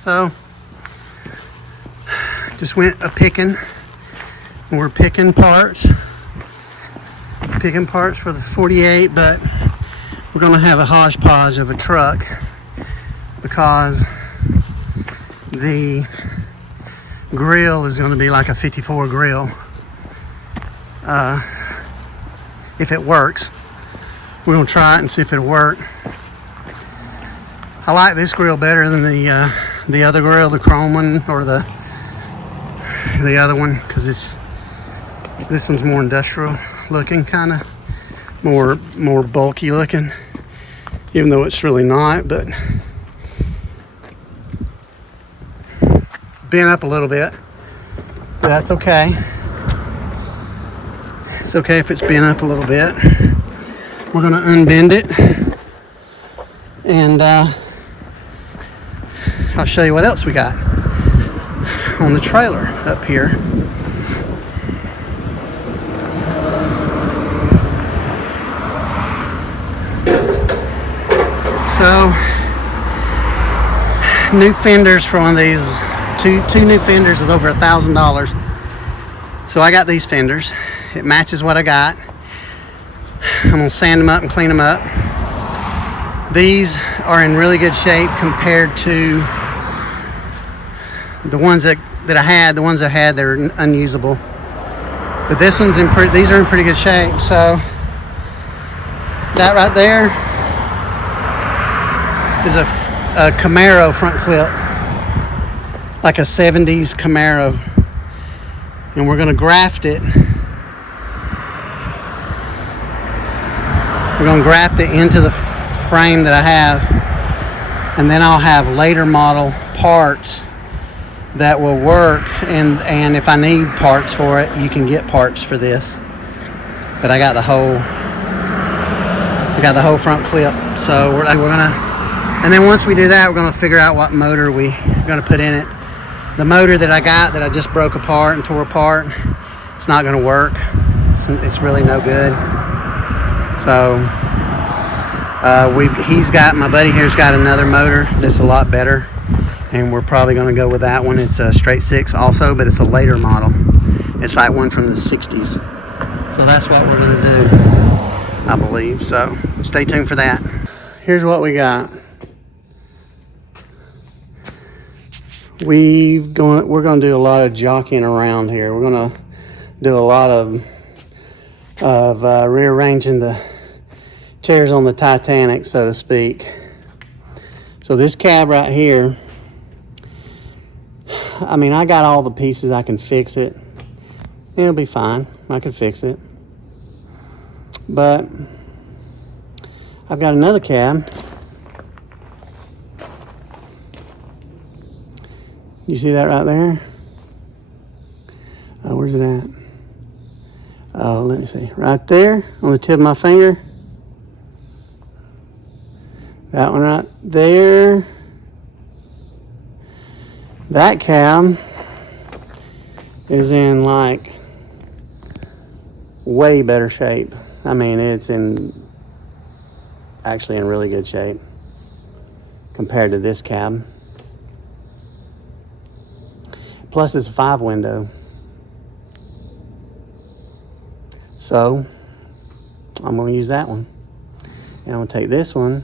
So just went a-picking. We're picking parts for the 48, but we're gonna have a hodgepodge of a truck because the grill is gonna be like a 54 grill. If it works, we're gonna try it and see if it'll work. I like this grill better than the other grill, the chrome one, or the other one, because this one's more industrial looking, kind of more bulky looking, even though it's really not. But it's bent up a little bit, but that's okay. It's okay if it's bent up a little bit. We're gonna unbend it, and I'll show you what else we got on the trailer up here. So, new fenders for one of these, two new fenders is over $1,000. So I got these fenders. It matches what I got. I'm gonna sand them up and clean them up. These are in really good shape compared to the ones that I had. The ones I had, they're unusable. But this one's these are in pretty good shape. So that right there is a Camaro front clip, like a 70s Camaro, and we're gonna graft it. We're gonna graft it into the frame that I have, and then I'll have later model parts that will work, and if I need parts for it, you can get parts for this. But I got the whole front clip, so we're gonna, and then once we do that, we're gonna figure out what motor we're gonna put in it. The motor that I got that I just broke apart and tore apart, it's not gonna work. It's really no good. So my buddy here's got another motor that's a lot better, and we're probably going to go with that one. It's a straight 6 also, but it's a later model. It's like one from the 60s. So that's what we're going to do, I believe. So stay tuned for that. Here's what we got. We're going to do a lot of jockeying around here. We're going to do a lot of rearranging the chairs on the Titanic, so to speak. So this cab right here, I mean, I got all the pieces. I can fix it. It'll be fine. I can fix it. But I've got another cab. You see that right there? Oh, where's it at? Oh, let me see. Right there on the tip of my finger. That one right there. That cab is in like way better shape. I mean, it's actually in really good shape compared to this cab. Plus it's a 5-window. So I'm going to use that one. And I'm going to take this one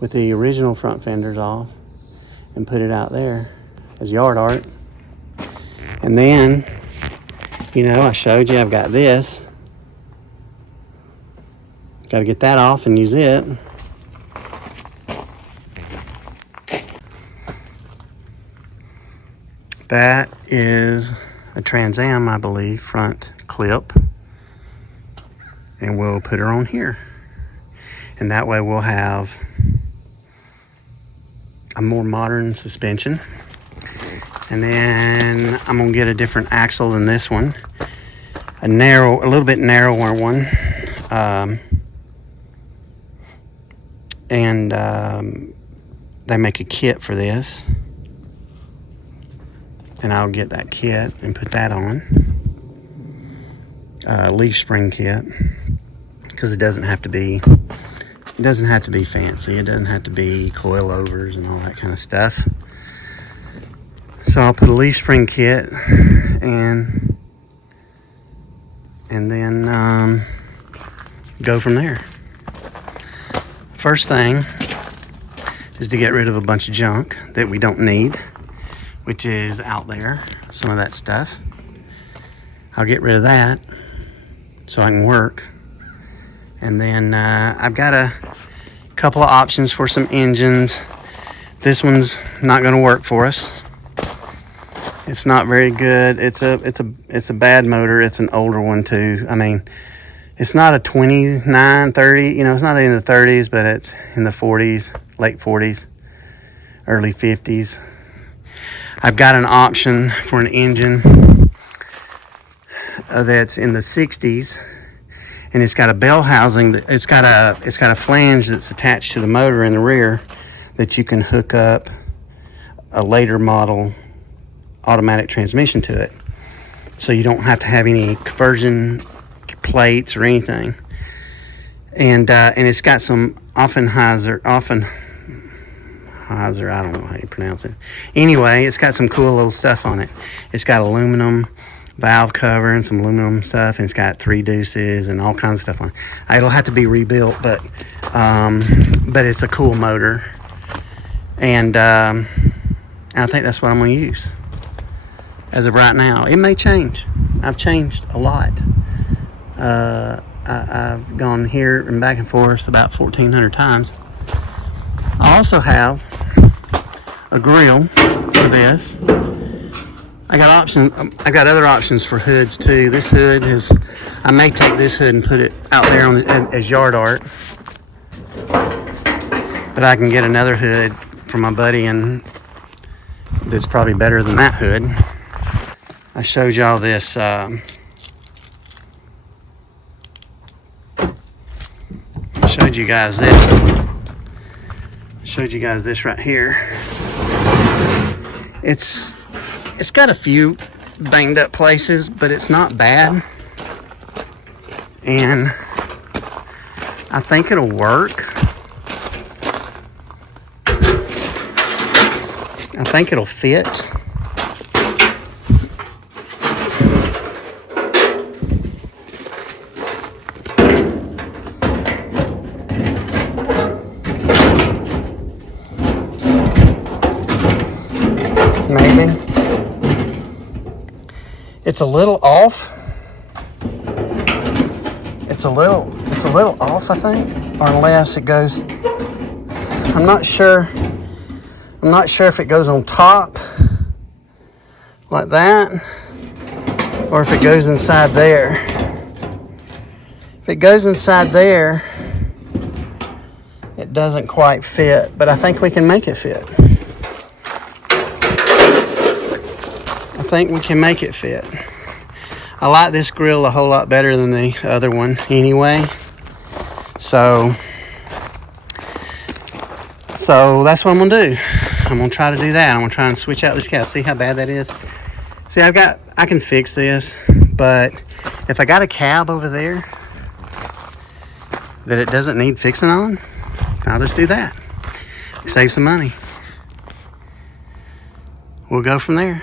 with the original front fenders off and put it out there as yard art. And then, you know, I showed you I've got this. Got to get that off and use it. That is a Trans Am, I believe, front clip. And we'll put her on here. And that way we'll have a more modern suspension. And then I'm gonna get a different axle than this one. A little bit narrower one. They make a kit for this. And I'll get that kit and put that on. Leaf spring kit. Because it doesn't have to be fancy. It doesn't have to be coilovers and all that kind of stuff. So I'll put a leaf spring kit and then go from there. First thing is to get rid of a bunch of junk that we don't need, which is out there, some of that stuff. I'll get rid of that so I can work. And then I've got a couple of options for some engines. This one's not going to work for us. It's not very good. It's a bad motor. It's an older one too. I mean, it's not a 29, 30, you know, it's not in the 30s, but it's in the 40s, late 40s, early 50s. I've got an option for an engine that's in the 60s, and it's got a bell housing. It's got a flange that's attached to the motor in the rear that you can hook up a later model automatic transmission to it, so you don't have to have any conversion plates or anything. And it's got some Offenheiser, I don't know how you pronounce it. Anyway, it's got some cool little stuff on it. It's got aluminum valve cover and some aluminum stuff, and it's got 3 deuces and all kinds of stuff on it. It'll have to be rebuilt, but it's a cool motor, and I think that's what I'm going to use as of right now. It may change. I've changed a lot. I've gone here and back and forth about 1,400 times. I also have a grill for this. I got options. I got other options for hoods too. This hood is, I may take this hood and put it out there as yard art, but I can get another hood from my buddy and that's probably better than that hood. I showed y'all this showed you guys this right here. It's got a few banged up places, but it's not bad, and I think it'll work. I think it'll fit. Maybe. It's a little off. It's a little off, I think, or unless it goes, I'm not sure if it goes on top like that or if it goes inside there. If it goes inside there, it doesn't quite fit, but I think we can make it fit. I think we can make it fit. I like this grill a whole lot better than the other one anyway. So that's what I'm gonna do. I'm gonna try to do that. I'm gonna try and switch out this cab. See how bad that is? See, I can fix this, but if I got a cab over there that it doesn't need fixing on, I'll just do that. Save some money. We'll go from there.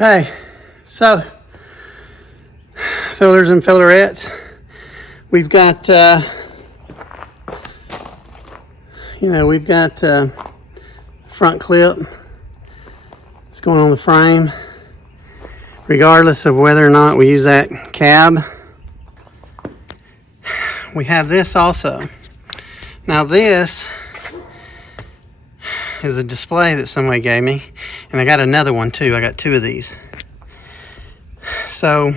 Okay, so fillers and fillerettes. We've got, we've got front clip. It's going on the frame, regardless of whether or not we use that cab. We have this also. Now this is a display that somebody gave me, and I got another one too. I got two of these. So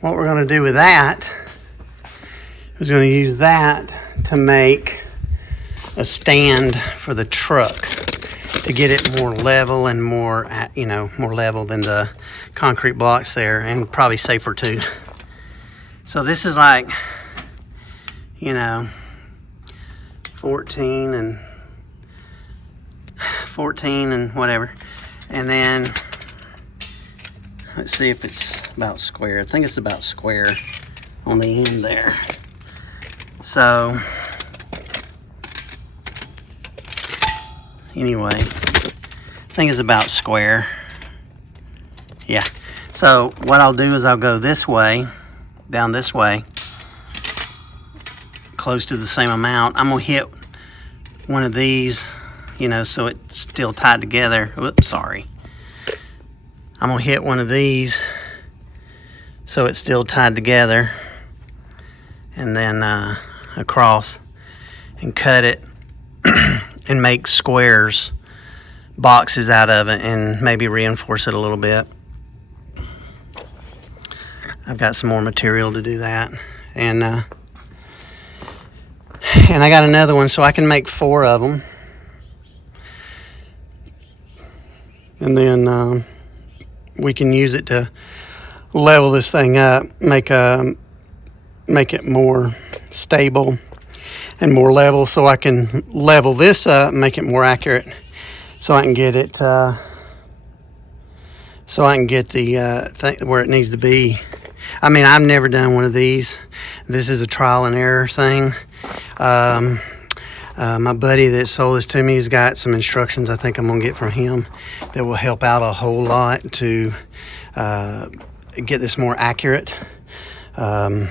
what we're going to do with that is going to use that to make a stand for the truck to get it more level and more, more level than the concrete blocks there, and probably safer too. So this is like, 14 and whatever. And then let's see if it's about square. I think it's about square on the end there. So anyway, I think it's about square. Yeah. So what I'll do is I'll go this way, down this way, close to the same amount. I'm gonna hit one of these, so it's still tied together. Whoops, sorry. I'm gonna hit one of these so it's still tied together, and then across, and cut it and make squares, boxes out of it, and maybe reinforce it a little bit. I've got some more material to do that, and I got another one, so I can make 4 of them. And then we can use it to level this thing up, make it more stable and more level, so I can level this up, make it more accurate, so I can get it, the thing where it needs to be. I mean, I've never done one of these. This is a trial and error thing. My buddy that sold this to me has got some instructions I think I'm gonna get from him that will help out a whole lot to get this more accurate. And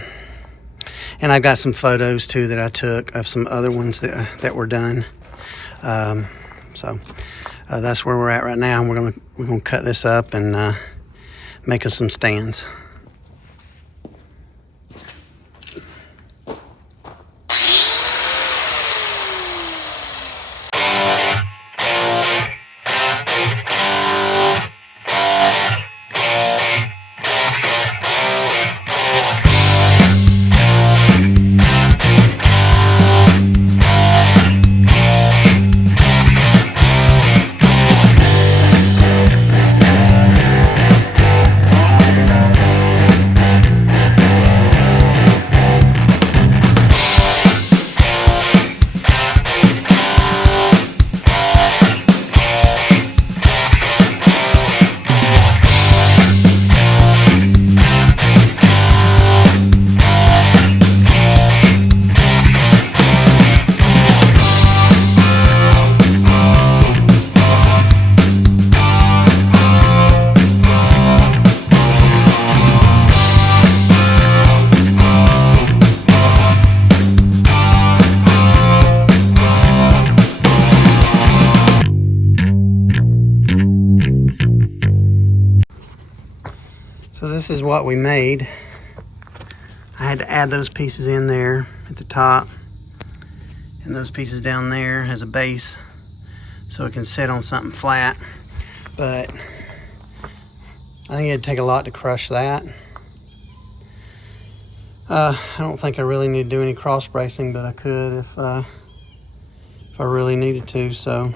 I've got some photos too that I took of some other ones that were done. So that's where we're at right now. We're gonna cut this up and make us some stands. So this is what we made. I had to add those pieces in there at the top and those pieces down there as a base so it can sit on something flat. But I think it'd take a lot to crush that. I don't think I really need to do any cross bracing, but I could if I really needed to. So,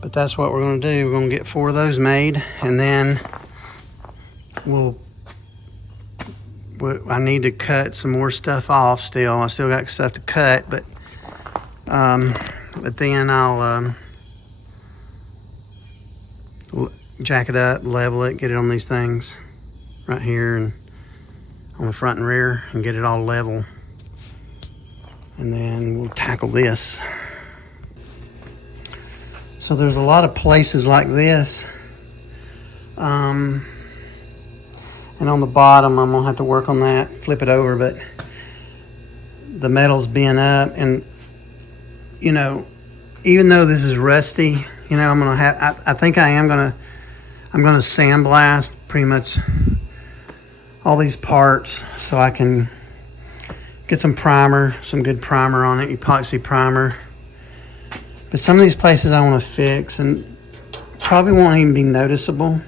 but that's what we're going to do. We're going to get 4 of those made, and then I need to cut some more stuff off still. I still got stuff to cut, but then I'll jack it up, level it, get it on these things right here and on the front and rear, and get it all level. And then we'll tackle this. So there's a lot of places like this And on the bottom, I'm gonna have to work on that, flip it over, but the metal's bent up, and you know, even though this is rusty, you know, I think I'm gonna sandblast pretty much all these parts so I can get some primer, some good primer on it, epoxy primer. But some of these places I want to fix and probably won't even be noticeable.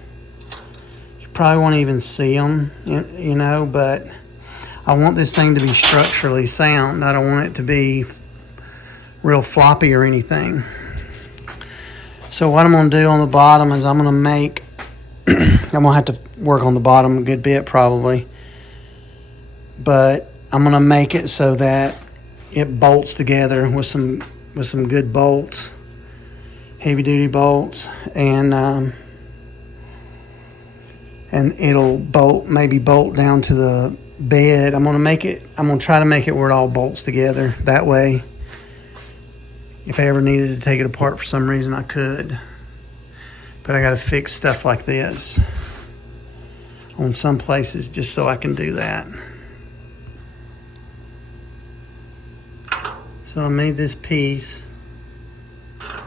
You probably won't even see them, you know, but I want this thing to be structurally sound. I don't want it to be real floppy or anything. So what I'm going to do on the bottom is I'm going to make, I'm going to have to work on the bottom a good bit probably, but I'm going to make it so that it bolts together with some good bolts, heavy duty bolts, and it'll maybe bolt down to the bed. I'm going to try to make it where it all bolts together. That way, if I ever needed to take it apart for some reason, I could. But I got to fix stuff like this on some places just so I can do that. So I made this piece. I'm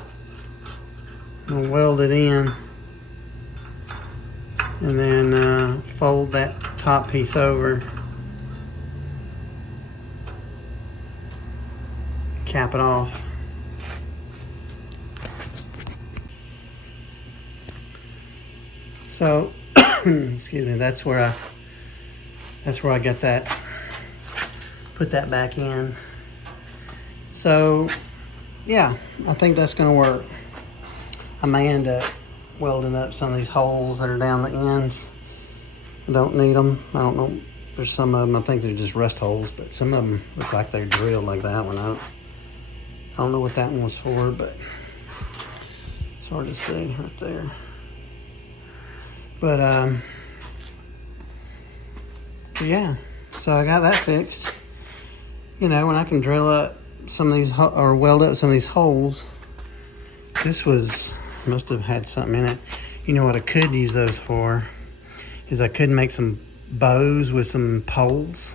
going to weld it in and then fold that top piece over, cap it off. So excuse me, that's where I got that, put that back in. So yeah, I think that's gonna work. I may end up welding up some of these holes that are down the ends. I don't need them. I don't know. There's some of them, I think they're just rust holes, but some of them look like they're drilled like that one. I don't know what that one was for, but it's hard to see right there. But yeah, so I got that fixed. You know, when I can drill up some of these, or weld up some of these holes, this must have had something in it. You know what I could use those for is I could make some bows with some poles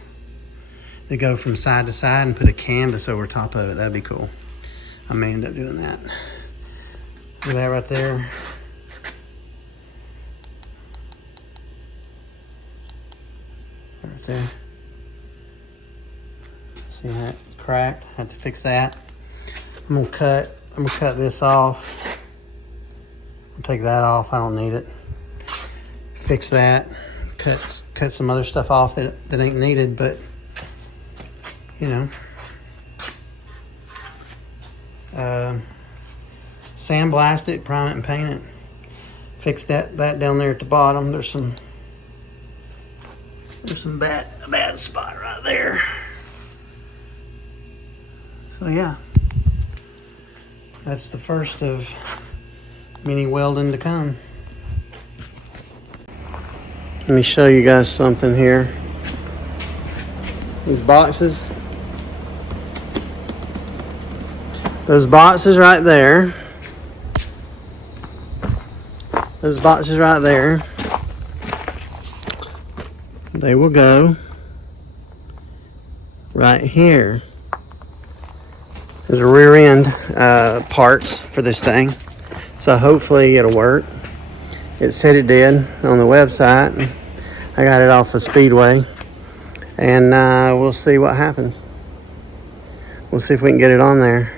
that go from side to side and put a canvas over top of it. That'd be cool. I may end up doing that. Look at that right there. Right there. See that cracked? I have to fix that. I'm gonna cut this off. I'll take that off. I don't need it. Fix that. Cut some other stuff off that ain't needed, but you know. Sandblast it, prime it, and paint it. Fix that down there at the bottom. There's a bad spot right there. So yeah, that's the first of mini welding to come. Let me show you guys something here. These boxes. Those boxes right there. Those boxes right there. They will go right here. There's a rear end parts for this thing. So hopefully it'll work. It said it did on the website. I got it off of Speedway. And we'll see what happens. We'll see if we can get it on there.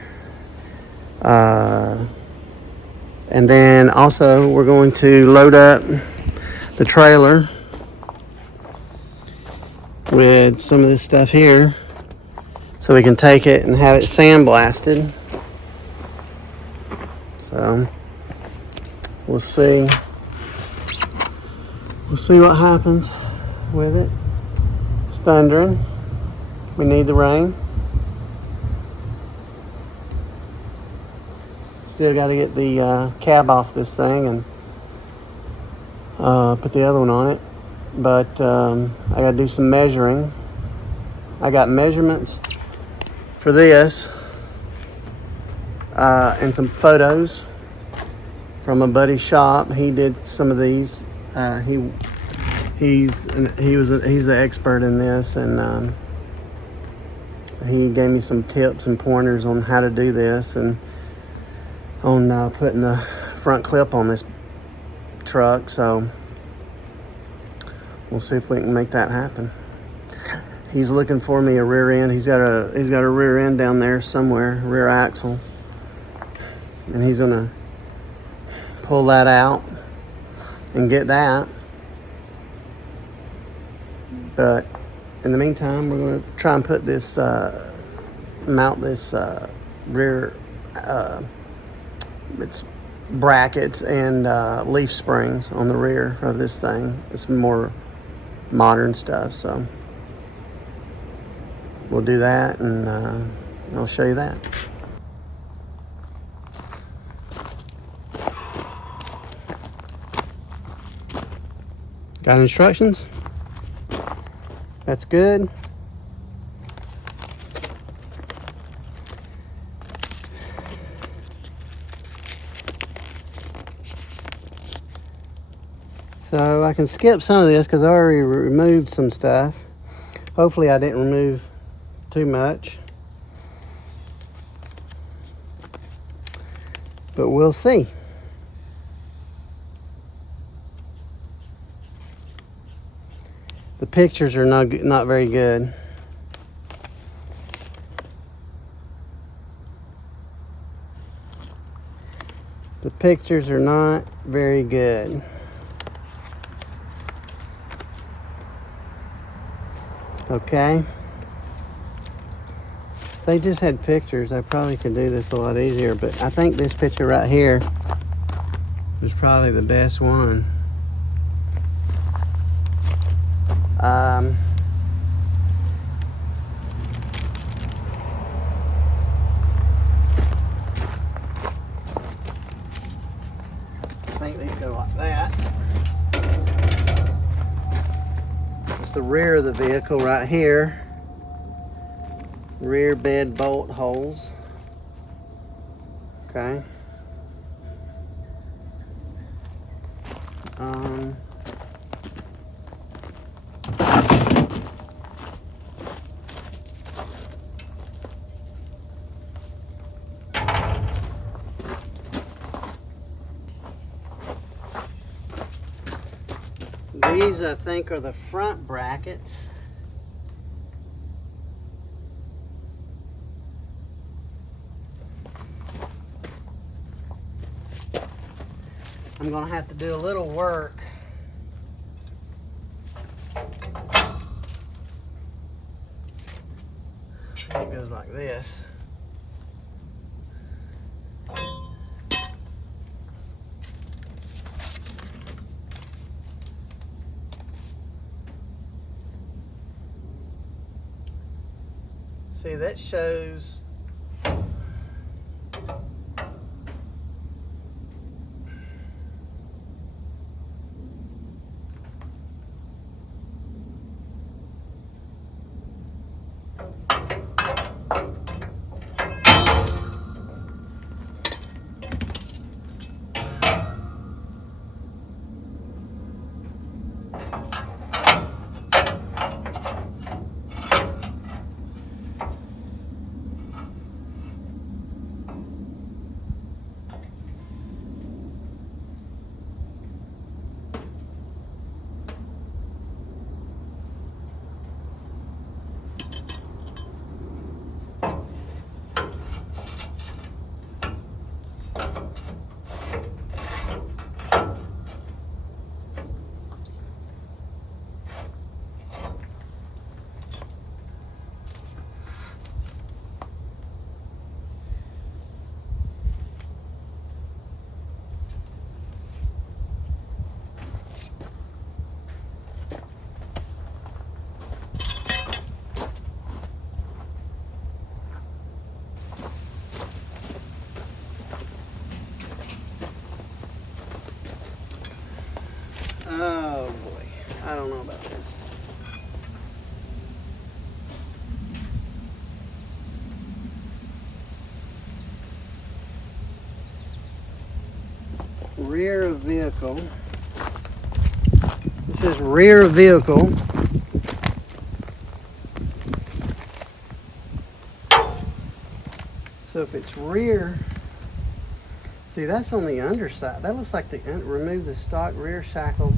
And then also we're going to load up the trailer with some of this stuff here so we can take it and have it sandblasted. So we'll see what happens with it. It's thundering. We need the rain. Still got to get the cab off this thing and put the other one on it. But I got to do some measuring. I got measurements for this and some photos from a buddy's shop. He did some of these He's the expert in this, and he gave me some tips and pointers on how to do this, and on putting the front clip on this truck. So we'll see if we can make that happen. He's looking for me a rear end. He's got a rear end down there somewhere, rear axle, and he's gonna pull that out and get that. But in the meantime, we're gonna try and put this mount this rear it's brackets and leaf springs on the rear of this thing. It's more modern stuff, so we'll do that, and I'll show you that. Got instructions? That's good. So I can skip some of this because I already removed some stuff. Hopefully I didn't remove too much, but we'll see. The pictures are not very good. The pictures are not very good. Okay. If they just had pictures, I probably could do this a lot easier, but I think this picture right here was probably the best one. I think these go like that. It's the rear of the vehicle right here. Rear bed bolt holes. Okay. These, I think, are the front brackets. I'm gonna have to do a little work. It goes like this. See, that shows oh boy, I don't know about this. Rear of vehicle. This is rear vehicle. So if it's rear, see that's on the underside. That looks like the remove the stock rear shackle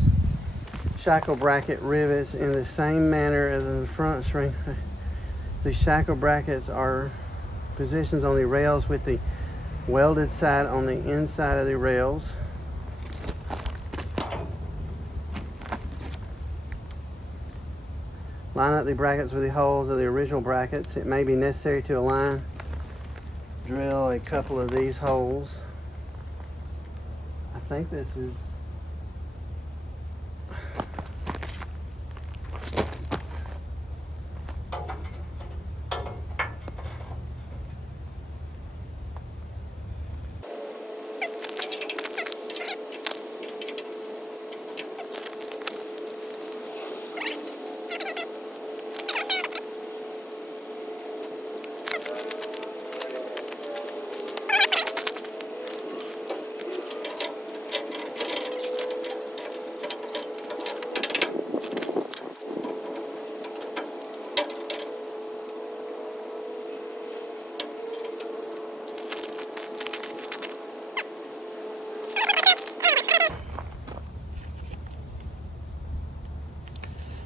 bracket rivets in the same manner as in the front string. The shackle brackets are positions on the rails with the welded side on the inside of the rails. Line up the brackets with the holes of the original brackets. It may be necessary to align. Drill a couple of these holes. I think this is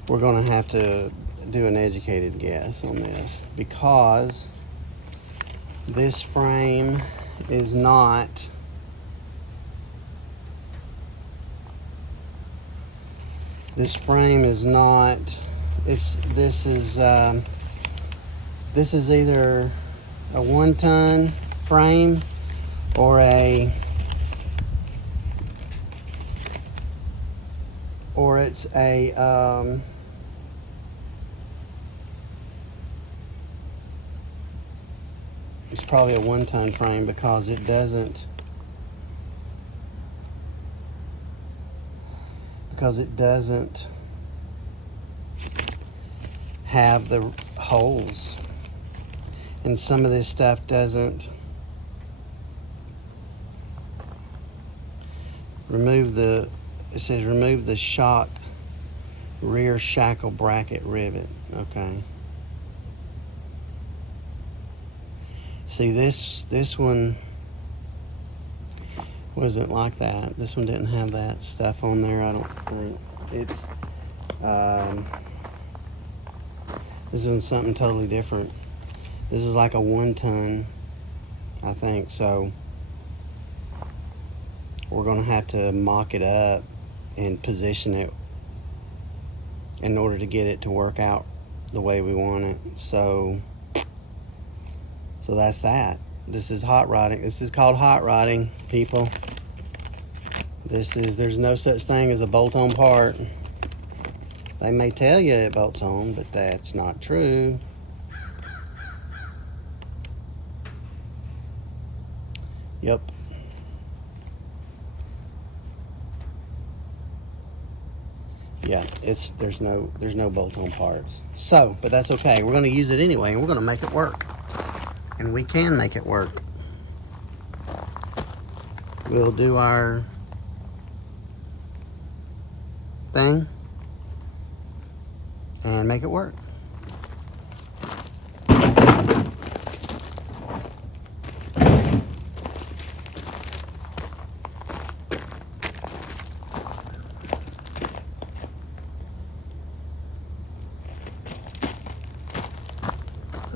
we're going to have to do an educated guess on this because this frame is not this is either a 1-ton frame or it's a it's probably a 1-ton frame because it doesn't have the holes, and some of this stuff doesn't. It says remove the shock rear shackle bracket rivet. Okay. See, this one wasn't like that. This one didn't have that stuff on there, I don't think. It's this one's something totally different. This is like a 1-ton, I think. So we're gonna have to mock it up and position it in order to get it to work out the way we want it. So that's that. This is hot rodding. This is called hot rodding, people. There's no such thing as a bolt-on part. They may tell you it bolts on, but that's not true. Yep. Yeah, there's no bolt-on parts. So, but that's okay. We're going to use it anyway, and we're going to make it work. And we can make it work. We'll do our thing and make it work.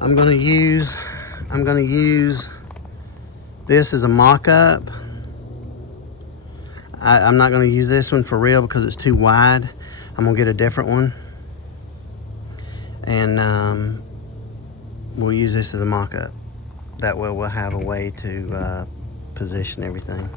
I'm gonna use this as a mock-up. I'm not gonna use this one for real because it's too wide. I'm gonna get a different one, and we'll use this as a mock-up. That way we'll have a way to position everything.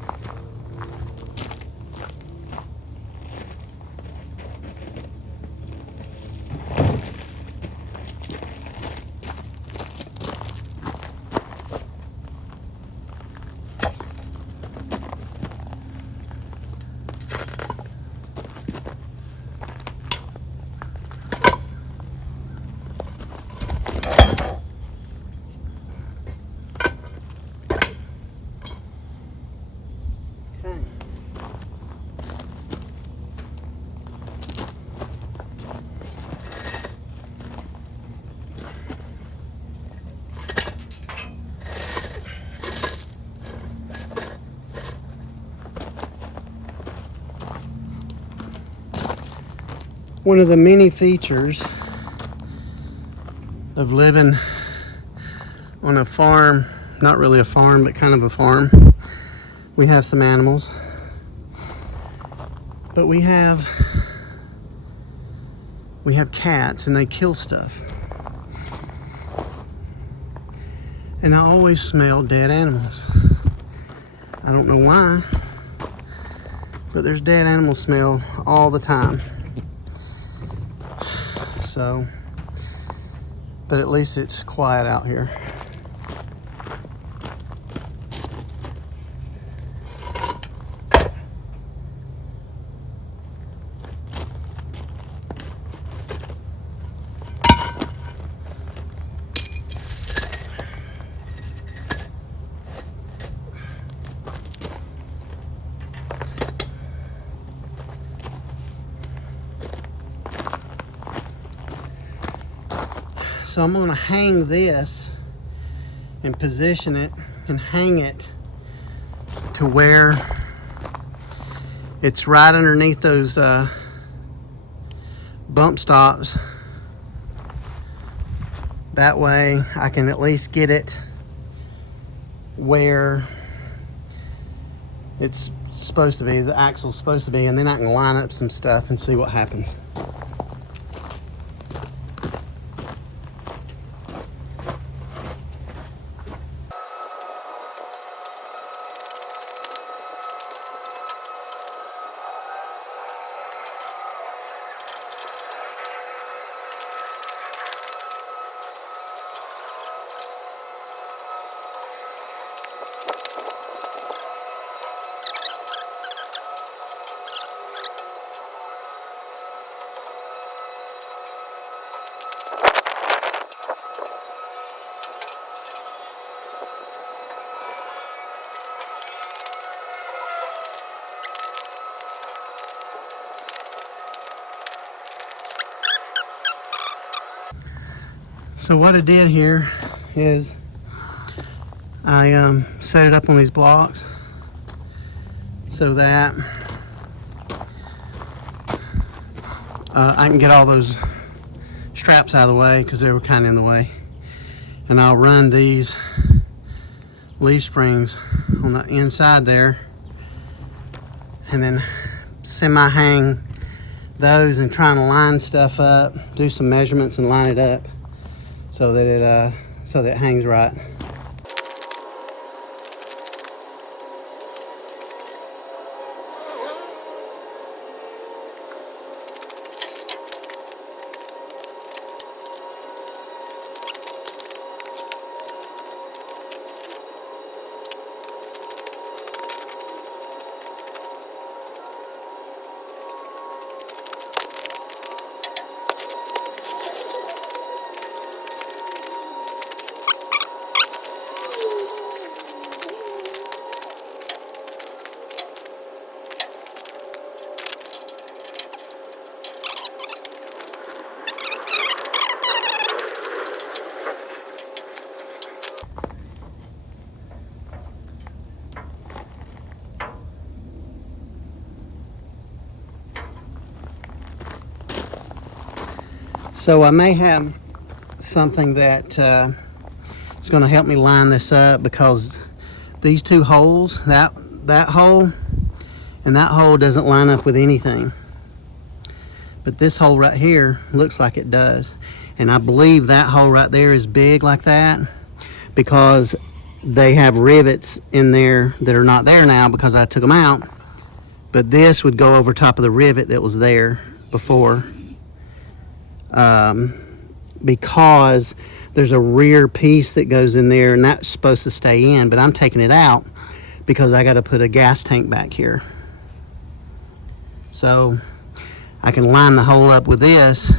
One of the many features of living on a farm, not really a farm, but kind of a farm, we have some animals, but we have cats, and they kill stuff. And I always smell dead animals. I don't know why, but there's dead animal smell all the time. So, but at least it's quiet out here. So I'm going to hang this and position it and hang it to where it's right underneath those bump stops. That way I can at least get it where it's supposed to be, the axle's supposed to be, and then I can line up some stuff and see what happens. So what I did here is I set it up on these blocks so that I can get all those straps out of the way, because they were kind of in the way. And I'll run these leaf springs on the inside there, and then semi-hang those and trying to line stuff up, do some measurements and line it up so that it hangs right. So I may have something that is going to help me line this up, because these two holes, that hole and that hole doesn't line up with anything. But this hole right here looks like it does. And I believe that hole right there is big like that because they have rivets in there that are not there now because I took them out. But this would go over top of the rivet that was there before. Because there's a rear piece that goes in there, and that's supposed to stay in, but I'm taking it out because I got to put a gas tank back here. So I can line the hole up with this,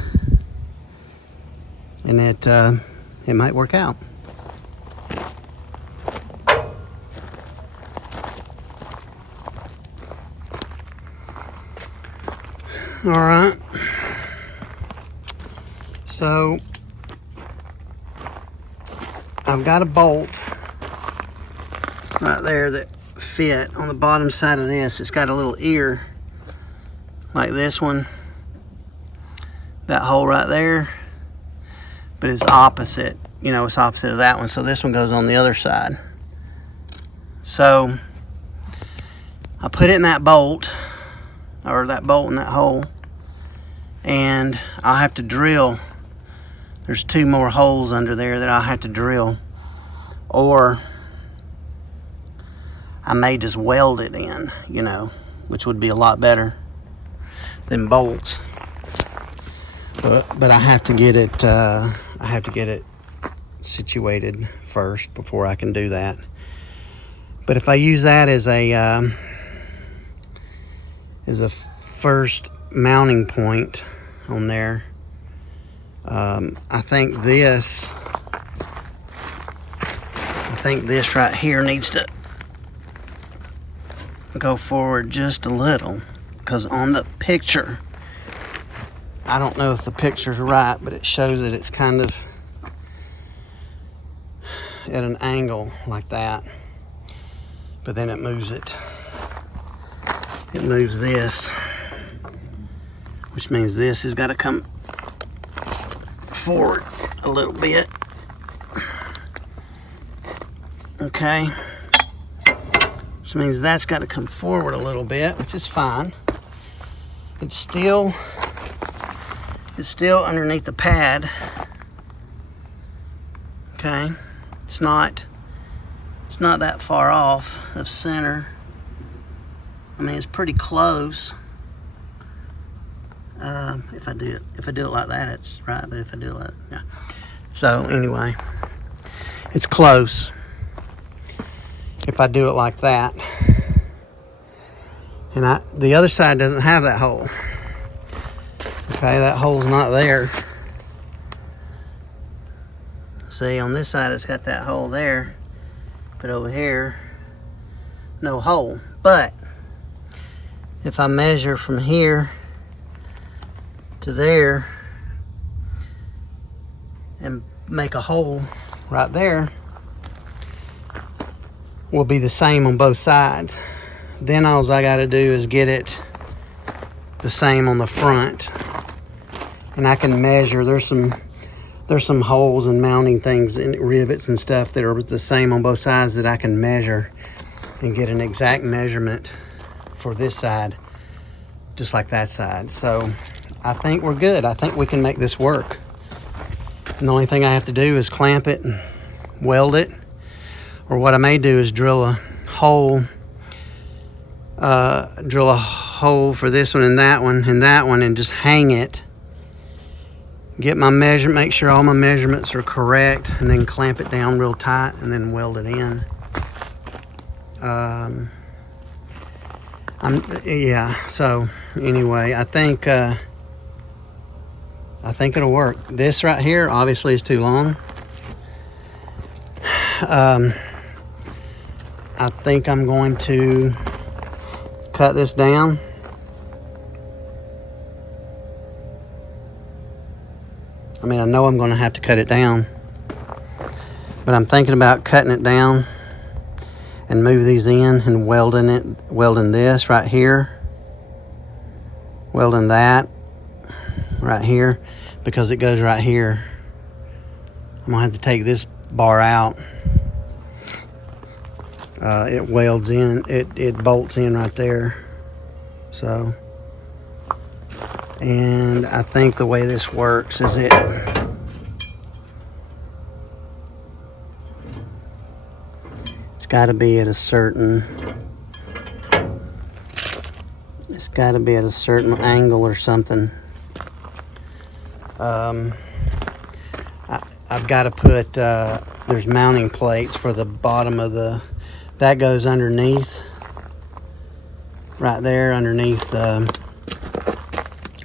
and it might work out. All right. So I've got a bolt right there that fit on the bottom side of this. It's got a little ear like this one, that hole right there, but it's opposite, you know, it's opposite of that one. So this one goes on the other side. So I put it in that bolt, or that bolt in that hole, and I'll have to drill. There's 2 more holes under there that I'll have to drill, or I may just weld it in, you know, which would be a lot better than bolts. But I have to get it situated first before I can do that. But if I use that as a first mounting point on there, I think this right here needs to go forward just a little, because on the picture, I don't know if the picture's right, but it shows that it's kind of at an angle like that. But then it moves it. It moves this, which means this has got to come forward a little bit. Okay. Which means that's got to come forward a little bit, which is fine. It's still underneath the pad. Okay. It's not that far off of center. I mean, it's pretty close. If I do it like that, it's right. But if I do it like that, yeah. So anyway, it's close. If I do it like that, and the other side doesn't have that hole. Okay, that hole's not there. See, on this side it's got that hole there, but over here, no hole. But if I measure from here to there and make a hole right there, will be the same on both sides. Then all I got to do is get it the same on the front, and I can measure. There's some holes and mounting things and rivets and stuff that are the same on both sides that I can measure and get an exact measurement for this side, just like that side. So I think we're good. I think we can make this work. And the only thing I have to do is clamp it and weld it. Or what I may do is drill a hole for this one and that one and that one, and just hang it. Get my measure, make sure all my measurements are correct, and then clamp it down real tight and then weld it in. Yeah. So anyway, I think it'll work. This right here obviously is too long. I think I'm going to cut this down. I mean, I know I'm going to have to cut it down, but I'm thinking about cutting it down and move these in and welding this right here, welding that right here, because it goes right here. I'm going to have to take this bar out. It welds in, it bolts in right there. So, and I think the way this works is it's got to be at a certain, angle or something. I've got to put, there's mounting plates for the bottom of that goes underneath, right there underneath the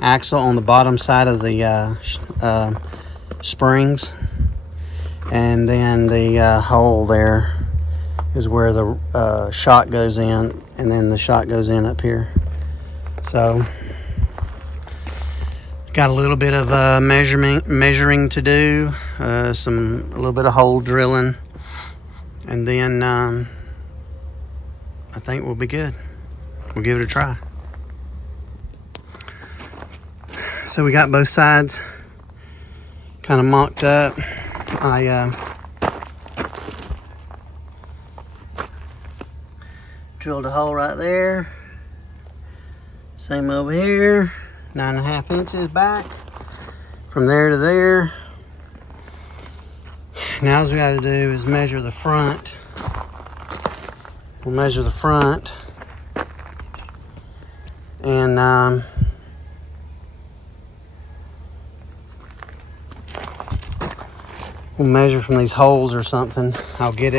axle on the bottom side of the springs, and then the hole there is where the shot goes in, and then the shot goes in up here. So got a little bit of measuring to do, a little bit of hole drilling, and then I think we'll be good. We'll give it a try. So we got both sides kind of mocked up. I drilled a hole right there. Same over here. 9.5 inches back from there to there. Now all we got to do is measure the front. We'll measure the front, and we'll measure from these holes or something. I'll get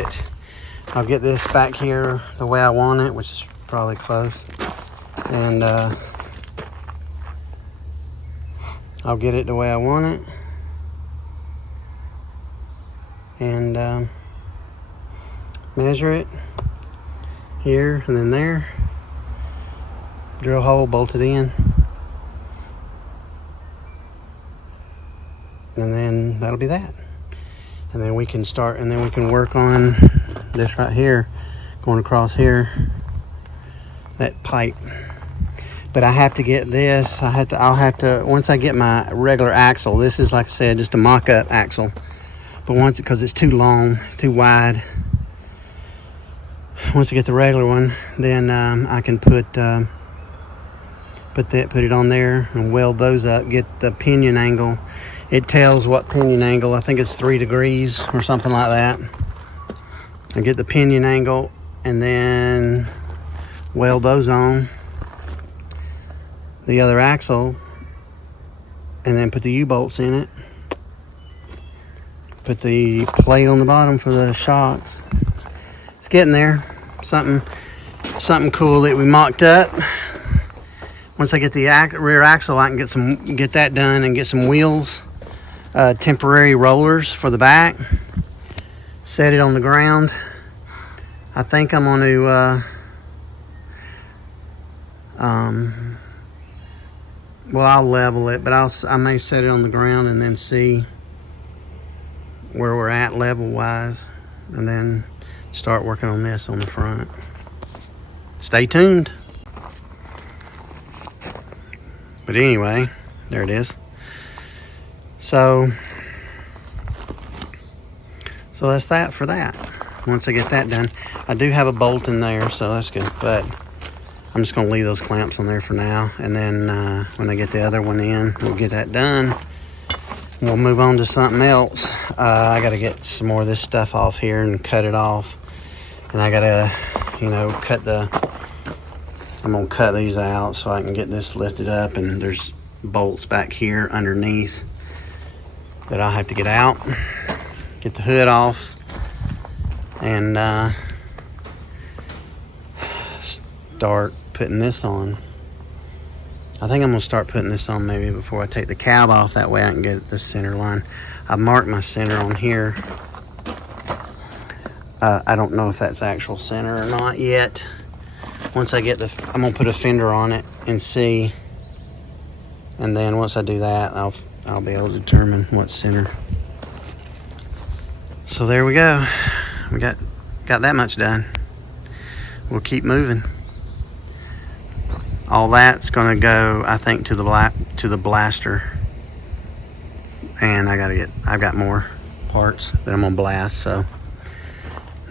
this back here the way I want it, which is probably close, and I'll get it the way I want it, and measure it here and then there, drill a hole, bolt it in, and then that'll be that. And then we can start, and then we can work on this right here, going across here, that pipe. But I have to get this, I'll have to, once I get my regular axle, this is, like I said, just a mock-up axle. But once, because it's too long, too wide, once I get the regular one, then I can put it on there and weld those up, get the pinion angle. It tells what pinion angle, I think it's 3 degrees or something like that. I get the pinion angle and then weld those on the other axle, and then put the U-bolts in it. Put the plate on the bottom for the shocks. It's getting there. Something cool that we mocked up. Once I get the rear axle, I can get that done and get some wheels, temporary rollers for the back. Set it on the ground. I think I'm going to well, I'll level it, but I may set it on the ground and then see where we're at level wise, and then start working on this on the front. Stay tuned. But anyway, there it is. So that's that for that. Once I get that done, I do have a bolt in there, so that's good, but I'm just going to leave those clamps on there for now, and then when I get the other one in, we'll get that done. We'll move on to something else. I got to get some more of this stuff off here and cut it off, and I got to, I'm going to cut these out so I can get this lifted up, and there's bolts back here underneath that I'll have to get out, get the hood off, and start putting this on. I think I'm going to start putting this on maybe before I take the cab off. That way I can get the center line. I marked my center on here. I don't know if that's actual center or not yet. Once I get I'm going to put a fender on it and see. And then once I do that, I'll be able to determine what's center. So there we go. We got that much done. We'll keep moving. All that's gonna go, I think, to the blaster, and I've got more parts that I'm gonna blast. So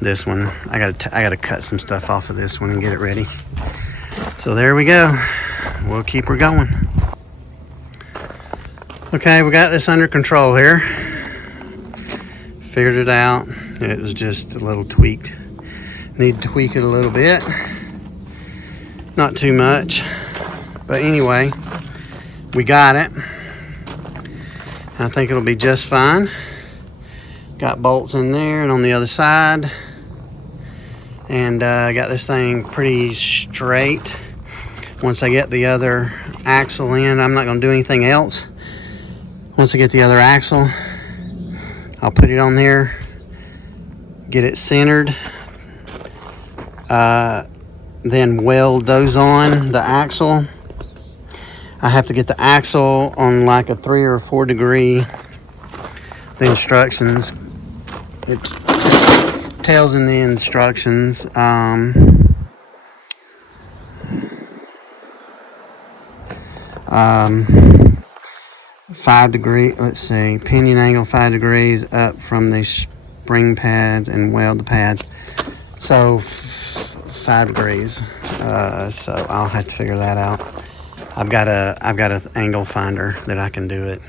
this one, I gotta cut some stuff off of this one and get it ready. So there we go. We'll keep her going. Okay, we got this under control here. Figured it out. It was just a little tweaked. Need to tweak it a little bit. Not too much, but anyway, we got it. I think it'll be just fine. Got bolts in there and on the other side, and got this thing pretty straight. Once I get the other axle in, I'm not going to do anything else. Once I get the other axle, I'll put it on there, get it centered, then weld those on the axle. I have to get the axle on like a 3 or 4 degree. The instructions, it tells in the instructions, 5 degree, let's see, pinion angle 5 degrees up from the spring pads and weld the pads. So 5 degrees. So I'll have to figure that out. I've got an angle finder that I can do it.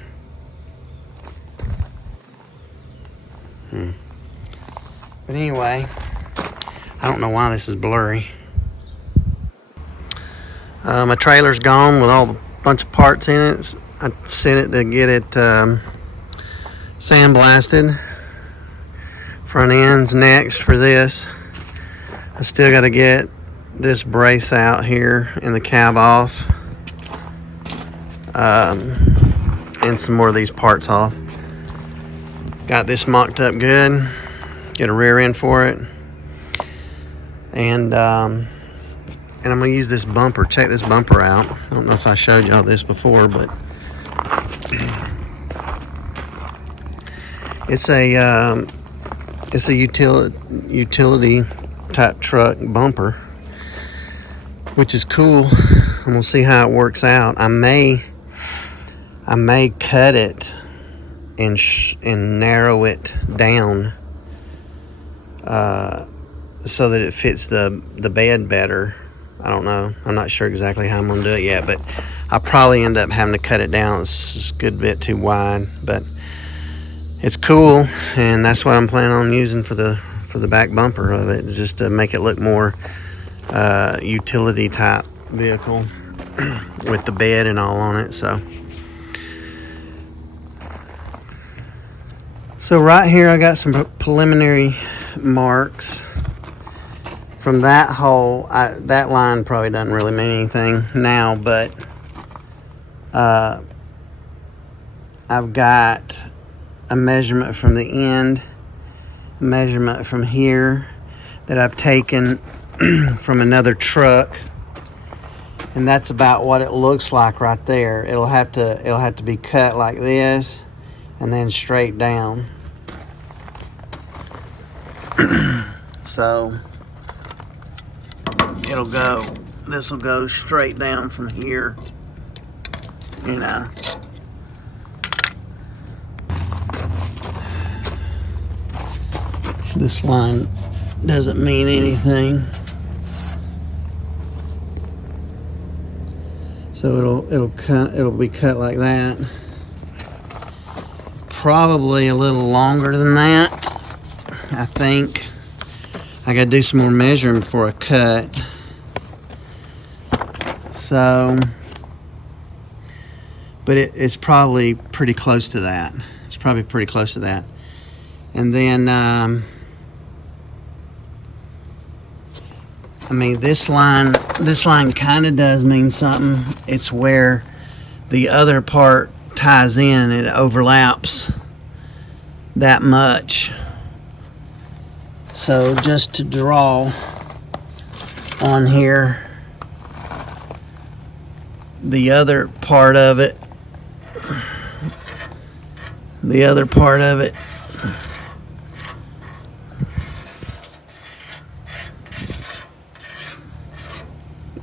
But anyway, I don't know why this is blurry. My trailer's gone with all the bunch of parts in it. I sent it to get it sandblasted. Front end's next for this. I still got to get this brace out here and the cab off. And some more of these parts off. Got this mocked up good. Get a rear end for it. And I'm going to use this bumper. Check this bumper out. I don't know if I showed y'all this before, but it's a utility type truck bumper, which is cool. And we'll see how it works out. I may cut it and narrow it down so that it fits the bed better. I don't know. I'm not sure exactly how I'm going to do it yet, but I'll probably end up having to cut it down. It's just a good bit too wide, but it's cool, and that's what I'm planning on using for the back bumper of it, just to make it look more utility type vehicle with the bed and all on it. So right here I got some preliminary marks from that hole. That line probably doesn't really mean anything now, but I've got a measurement from the end, a measurement from here that I've taken from another truck, and that's about what it looks like right there. It'll have to be cut like this and then straight down. So this will go straight down from here, you know. This line doesn't mean anything. So it'll be cut like that. Probably a little longer than that, I think. I gotta do some more measuring before I cut. So, but it's probably pretty close to that. It's probably pretty close to that. And then, I mean, this line kind of does mean something. It's where the other part ties in. It overlaps that much. So just to draw on here, the other part of it,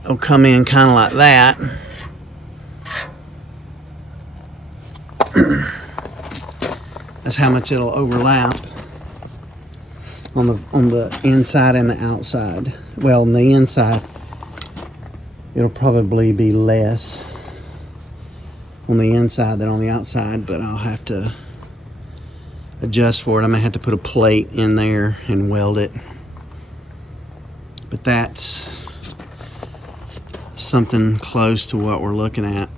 will come in kind of like that. That's how much it'll overlap on the inside and the outside. Well, on the inside, it'll probably be less on the inside than on the outside, but I'll have to adjust for it. I may have to put a plate in there and weld it. But that's something close to what we're looking at.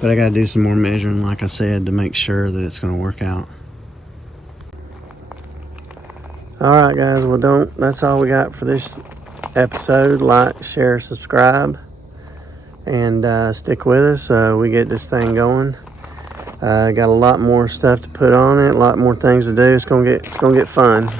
But I gotta do some more measuring, like I said, to make sure that it's gonna work out. Alright guys, well that's all we got for this episode. Like, share, subscribe, and stick with us so we get this thing going. Got a lot more stuff to put on it, a lot more things to do. It's gonna get fun.